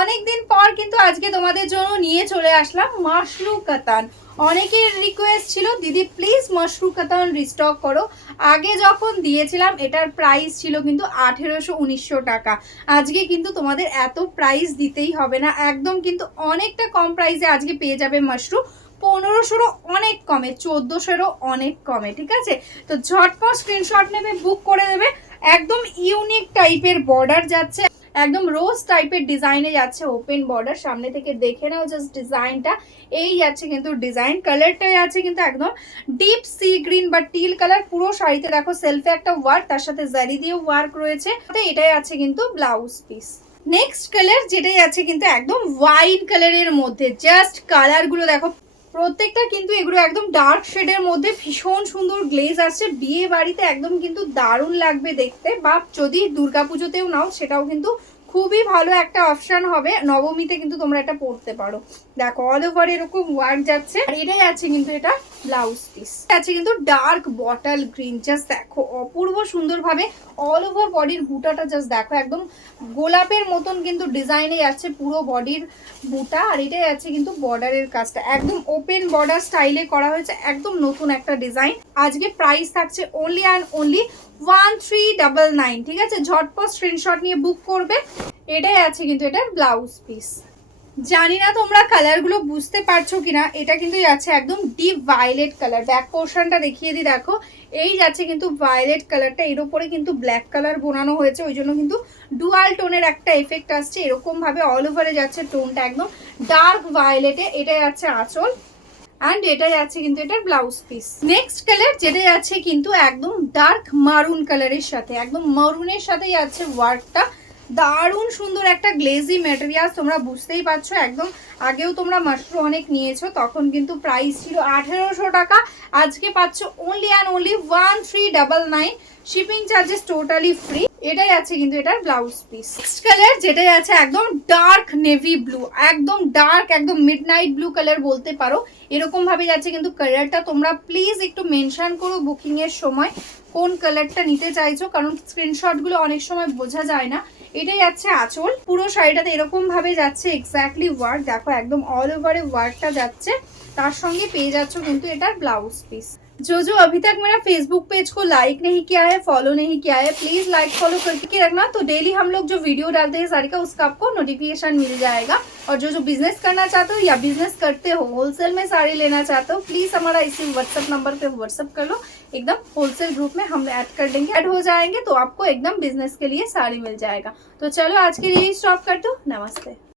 অনেকদিন পর কিন্তু আজকে তোমাদের জন্য নিয়ে চলে আসলাম মাশরু কাতান। অনেকের রিকোয়েস্ট ছিল দিদি প্লিজ মাশরু কাতান রিস্টক করো। আগে যখন দিয়েছিলাম এটার প্রাইস ছিল কিন্তু 1800-1900 টাকা। আজকে কিন্তু তোমাদের এত প্রাইস দিতেই হবে না, একদম কিন্তু অনেকটা কম প্রাইসে আজকে পেয়ে যাবে মাশরু। 1500-ও অনেক কমে, 1400-ও অনেক কমে, ঠিক আছে? তো ঝটপট স্ক্রিনশট নেবে, বুক করে দেবে। একদম ইউনিক টাইপের বর্ডার যাচ্ছে, একদম রোজ টাইপের ডিজাইনে যাচ্ছে, ওপেন বর্ডার। সামনে থেকে দেখে নাও জাস্ট ডিজাইনটা, এই যাচ্ছে কিন্তু ডিজাইন। কালারটাই আছে কিন্তু একদম ডিপ সি গ্রিন বা টিল কালার। পুরো শাড়িতে দেখো সেলফে একটা ওয়ার্ক, তার সাথে জারি দিয়ে ওয়ার্ক রয়েছে। এটাই আছে কিন্তু ব্লাউজ পিস। নেক্সট কালার যেটাই আছে কিন্তু একদম হোয়াইট কালারের মধ্যে, জাস্ট কালার গুলো দেখো প্রত্যেকটা কিন্তু এগুলো একদম ডার্ক শেডের মধ্যে, ভীষণ সুন্দর গ্লেজ আসছে। বিয়ে বাড়িতে একদম কিন্তু দারুণ লাগবে দেখতে, বা যদি দুর্গাপুজোতেও নাও সেটাও কিন্তু খুবই ভালো একটা অপশন হবে। নবমীতে কিন্তু তোমরা এটা পরতে পারো। দেখো অল ওভার এরকম ওয়ার্ক যাচ্ছে, আর এটাই আছে কিন্তু এটা ব্লাউজ পিস। আছে কিন্তু ডার্ক বটল গ্রিন, জাস্ট দেখো অপূর্ব সুন্দর ভাবে অল ওভার বডির বুটাটা জাস্ট দেখো, একদম গোলাপের মতন কিন্তু ডিজাইনে যাচ্ছে পুরো বডির বুটা। আর এটাই আছে কিন্তু বর্ডারের কাজটা একদম ওপেন বর্ডার স্টাইলে করা হয়েছে, একদম নতুন একটা ডিজাইন। আজকে প্রাইস থাকছে অনলি অ্যান্ড অনলি 1399, ঠিক আছে? ঝটপট স্ক্রিনশট নিয়ে বুক করবে। এটাই আছে কিন্তু এটার ব্লাউজ পিস। জানি না তোমরা কালারগুলো বুঝতে পারছো কিনা, এটা কিন্তু যাচ্ছে একদম ডিপ ভায়োলেট কালার। ব্যাক পোর্শনটা দেখিয়ে দিই, দেখো এই যাচ্ছে কিন্তু ভায়োলেট কালারটা, এর উপরে কিন্তু ব্ল্যাক কালার বোনানো হয়েছে, ওই জন্য কিন্তু ডুয়াল টোনের একটা এফেক্ট আসছে। এরকম ভাবে অল ওভারে যাচ্ছে টোনটা একদম ডার্ক ভায়োলেটে। এটাই আছে আঁচল, অ্যান্ড এটাই আছে কিন্তু এটার ব্লাউজ পিস। নেক্সট কালার যেটাই আছে কিন্তু একদম ডার্ক মারুন কালারের সাথে, একদম মারুনের সাথেই আছে ওয়ার্কটা। দারুণ সুন্দর একটা গ্লেজি ম্যাটেরিয়াল, তোমরা বুঝতেই পারছো। একদম আগেও তোমরা মাশরু অনেক নিয়েছো, তখন কিন্তু প্রাইস ছিল 1800 টাকা। আজকে পাচ্ছ only and only 1399, shipping charges totally free. এটাই আছে কিন্তু এটার ব্লাউজ পিস। নেক্সট কালার যেটাই আছে একদম ডার্ক নেভি ব্লু, একদম ডার্ক, একদম মিডনাইট ব্লু কালার বলতে পারো। এরকম ভাবে যাচ্ছে কিন্তু কালারটা। তোমরা প্লিজ একটু মেনশন করো বুকিং এর সময় কোন কালারটা নিতে চাইছো, কারণ স্ক্রিনশট গুলো অনেক সময় বোঝা যায় না। এটাই যাচ্ছে আঁচল, পুরো শাড়িটাতে এরকম ভাবে যাচ্ছে এক্স্যাক্টলি ওয়ার্ক। দেখো একদম অল ওভারে ওয়ার্কটা যাচ্ছে, তার সঙ্গে পেয়ে যাচ্ছ কিন্তু এটার ब्लाउज पीस। जो अभी तक मेरा फेसबुक पेज को लाइक नहीं किया है, फॉलो नहीं किया है, प्लीज लाइक फॉलो करके रखना। तो डेली हम लोग जो वीडियो डालते हैं साड़ी का, उसका आपको नोटिफिकेशन मिल जाएगा। और जो बिजनेस करना चाहते हो या बिजनेस करते हो, होलसेल में साड़ी लेना चाहते हो, प्लीज हमारा इसी व्हाट्सएप नंबर पे व्हाट्सएप कर लो। एकदम होलसेल ग्रुप में हम ऐड कर देंगे, ऐड हो जाएंगे तो आपको एकदम बिजनेस के लिए साड़ी मिल जाएगा। तो चलो आज के लिए स्टॉप कर दो। नमस्ते।